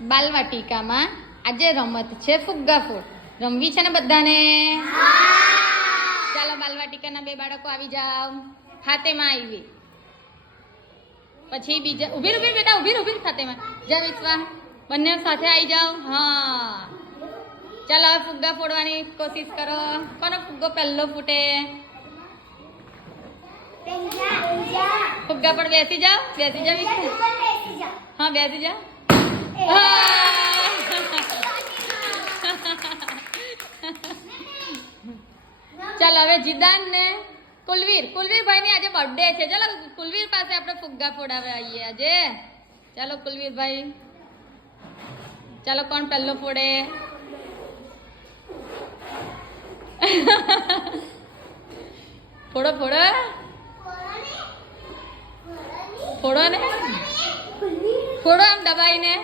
બાલવાટિકામાં આજે રમત છે ફુગ્ગા ફોડ. રમવી છે ને બધાને? ચાલો બાલવાટિકાના બે બાળકો આવી જાઓ. ખાતેમાં આવી. પછી બીજા ઉભી ઉભી બેટા ઉભી ખાતેમાં જા વિશ્વા બંને સાથે આવી જાઓ. હા ચાલો હવે ફુગ્ગા ફોડવાની કોશિશ કરો. કોનો ફુગ્ગો પહેલો ફૂટે? ફુગ્ગા પર બેસી જાઓ વિશ્વા. હા બેસી જાઓ. ચાલો હવે જીદાન ને કુલવીરભાઈ ની આજે બર્થડે છે. ચાલો કુલવીર પાસે આપણે ફુગ્ગા ફોડાવે આવીએ આજે. ચાલો કુલવીરભાઈ, ચાલો કોણ પહેલો ફોડે? ફોડો ફોડો ને ફોડો આમ દબાઈને.